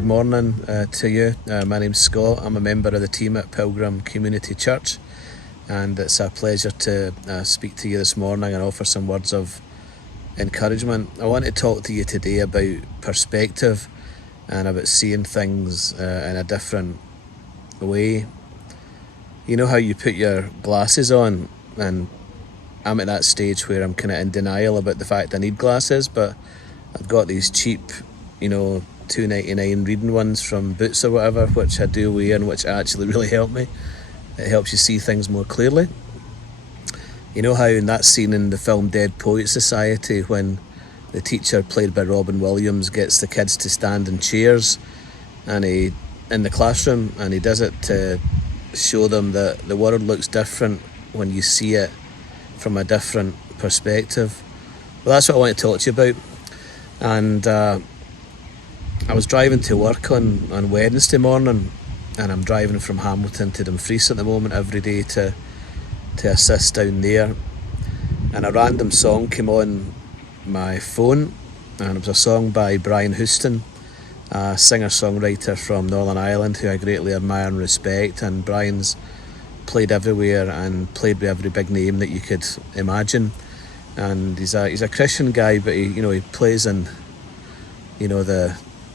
good morning to you. My name's Scott. I'm a member of the team at Pilgrim Community Church, and it's a pleasure to speak to you this morning and offer some words of encouragement. I want to talk to you today about perspective and about seeing things in a different way. You know how you put your glasses on, and I'm at that stage where I'm kind of in denial about the fact I need glasses, but I've got these cheap, $2.99 reading ones from Boots or whatever, which I do wear and which actually really help me. It helps you see things more clearly. You know how in that scene in the film Dead Poets Society, when the teacher, played by Robin Williams, gets the kids to stand in chairs and in the classroom, and he does it to show them that the world looks different when you see it from a different perspective. Well, that's what I want to talk to you about. And I was driving to work on Wednesday morning, and I'm driving from Hamilton to Dumfries at the moment every day to assist down there. And a random song came on my phone, and it was a song by Brian Houston, a singer-songwriter from Northern Ireland who I greatly admire and respect. And Brian's played everywhere and played with every big name that you could imagine. And he's a Christian guy, but he plays in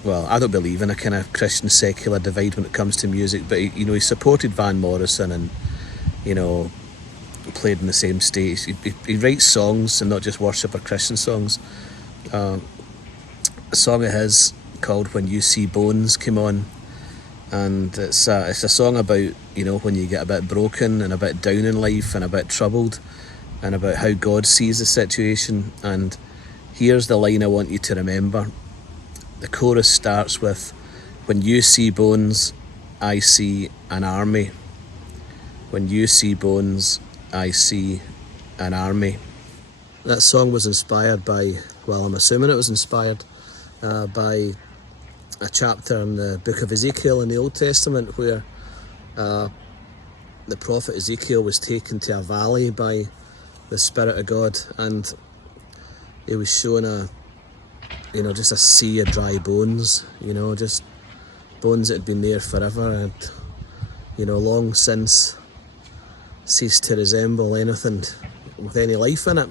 I don't believe in a kind of Christian secular divide when it comes to music, but he supported Van Morrison and played in the same stage. He writes songs and not just worship or Christian songs. A song of his called When You See Bones came on, and it's a song about when you get a bit broken and a bit down in life and a bit troubled, and about how God sees the situation. And here's the line I want you to remember. The chorus starts with, "When you see bones, I see an army. When you see bones, I see an army." That song was inspired by, I'm assuming it was inspired by a chapter in the book of Ezekiel in the Old Testament, where the prophet Ezekiel was taken to a valley by the Spirit of God, and he was shown just a sea of dry bones, just bones that had been there forever and, long since ceased to resemble anything with any life in it.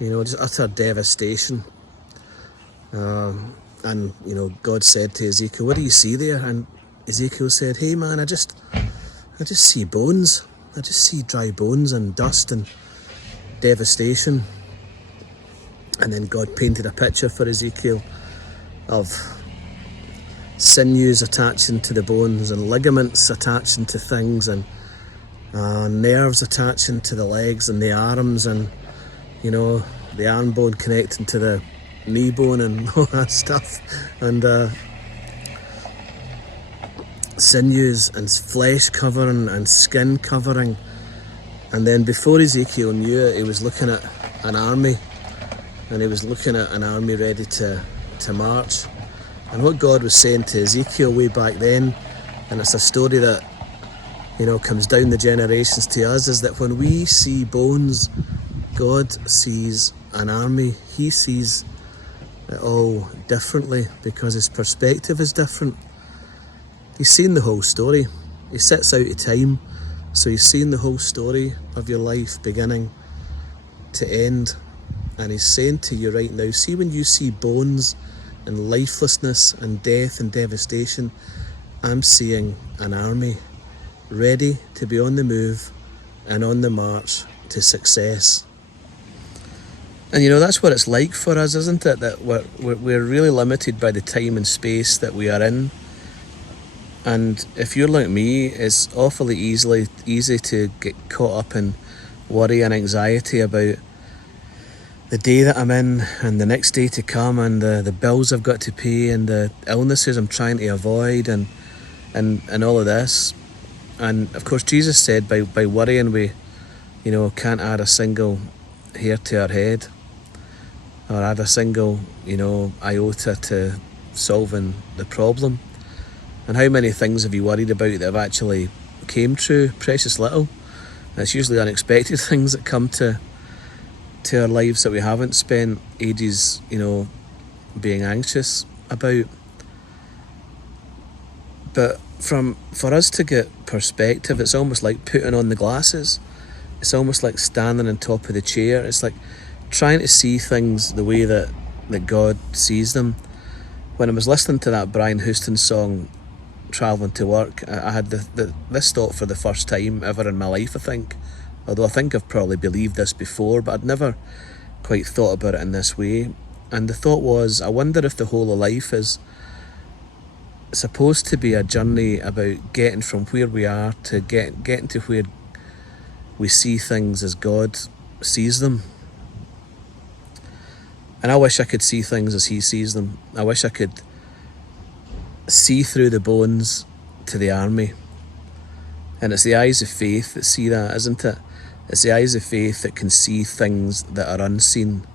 Just utter devastation. And God said to Ezekiel, "What do you see there?" And Ezekiel said, "Hey man, I just see bones. I just see dry bones and dust and devastation." And then God painted a picture for Ezekiel of sinews attaching to the bones and ligaments attaching to things and nerves attaching to the legs and the arms, and the arm bone connecting to the knee bone and all that stuff, and sinews and flesh covering and skin covering. And then before Ezekiel knew it, he was looking at an army, and he was looking at an army ready to march. And what God was saying to Ezekiel way back then, and it's a story that comes down the generations to us, is that when we see bones, God sees an army. He sees it all differently because his perspective is different. He's seen the whole story. He sits out of time, so he's seen the whole story of your life beginning to end. And he's saying to you right now, see, when you see bones and lifelessness and death and devastation, I'm seeing an army ready to be on the move and on the march to success. And that's what it's like for us, isn't it? That we're really limited by the time and space that we are in. And if you're like me, it's awfully easy to get caught up in worry and anxiety about the day that I'm in and the next day to come, and the bills I've got to pay and the illnesses I'm trying to avoid and all of this. And of course Jesus said by worrying we can't add a single hair to our head or add a single iota to solving the problem. And how many things have you worried about that have actually came true? Precious little. And it's usually unexpected things that come to our lives that we haven't spent ages being anxious about. But for us to get perspective, it's almost like putting on the glasses. It's almost like standing on top of the chair. It's like trying to see things the way that God sees them. When I was listening to that Brian Houston song, travelling to work, I had this thought for the first time ever in my life, I think. Although I think I've probably believed this before, but I'd never quite thought about it in this way. And the thought was, I wonder if the whole of life is supposed to be a journey about getting from where we are to getting to where we see things as God sees them. And I wish I could see things as he sees them. I wish I could see through the bones to the army. And it's the eyes of faith that see that, isn't it? It's the eyes of faith that can see things that are unseen.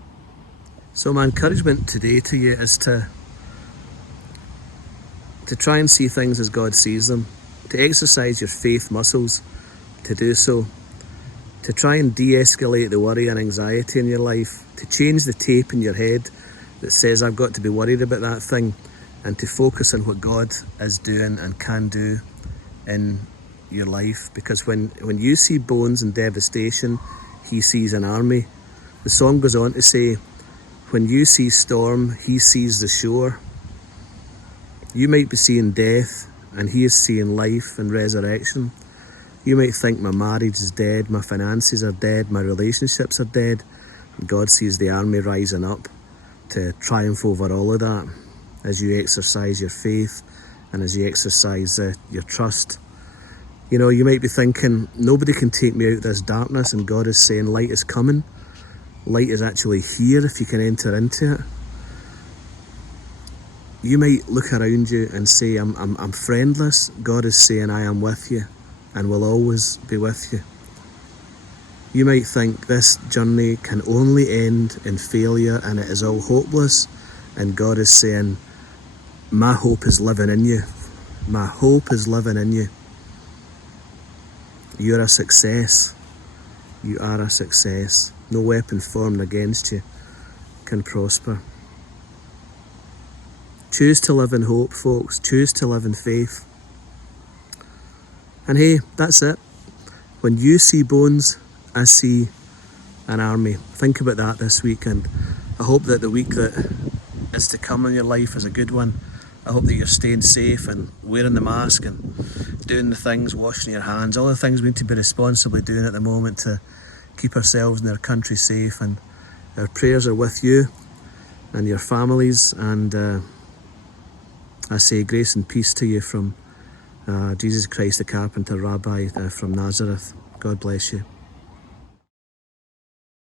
So my encouragement today to you is to try and see things as God sees them, to exercise your faith muscles, to do so, to try and de-escalate the worry and anxiety in your life, to change the tape in your head that says I've got to be worried about that thing, and to focus on what God is doing and can do in your life. Because when you see bones and devastation, he sees an army. The song goes on to say, when you see storm, he sees the shore. You might be seeing death and he is seeing life and resurrection. You might think my marriage is dead, my finances are dead, my relationships are dead. And God sees the army rising up to triumph over all of that as you exercise your faith and as you exercise your trust. You know, you might be thinking, nobody can take me out of this darkness, and God is saying light is coming. Light is actually here if you can enter into it. You might look around you and say, I'm friendless. God is saying, I am with you and will always be with you. You might think this journey can only end in failure and it is all hopeless. And God is saying, my hope is living in you. My hope is living in you. You're a success. You are a success. No weapon formed against you can prosper. Choose to live in hope, folks. Choose to live in faith. And hey, that's it. When you see bones, I see an army. Think about that this week, and I hope that the week that is to come in your life is a good one. I hope that you're staying safe and wearing the mask and doing the things, washing your hands, all the things we need to be responsibly doing at the moment to keep ourselves and our country safe. And our prayers are with you and your families, and I say grace and peace to you from Jesus Christ, the carpenter rabbi from Nazareth. God bless you.